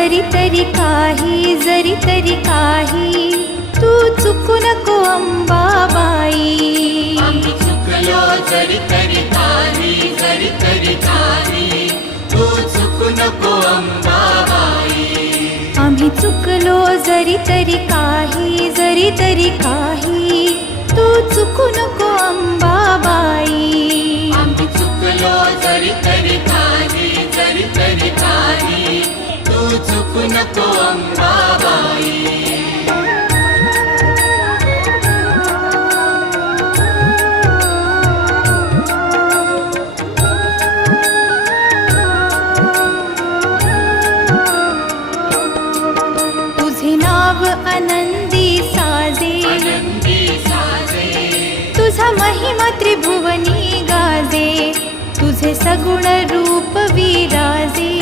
जरी तरी काही तू चुकू नको अंबाबाई. आम्ही चुकलो जरी तरी काही तू चुकू नको अंबाबाई. आम्ही चुकलो जरी तरी काही तू चुकू नको अंबाबाई. आम्ही चुकलो जरी तरी काही तू चुकू नको अंबाबाई. तुझे नाव आनंदी साजे, तुझा महिमा त्रिभुवनी गाजे, तुझे सगुण रूप विराजे.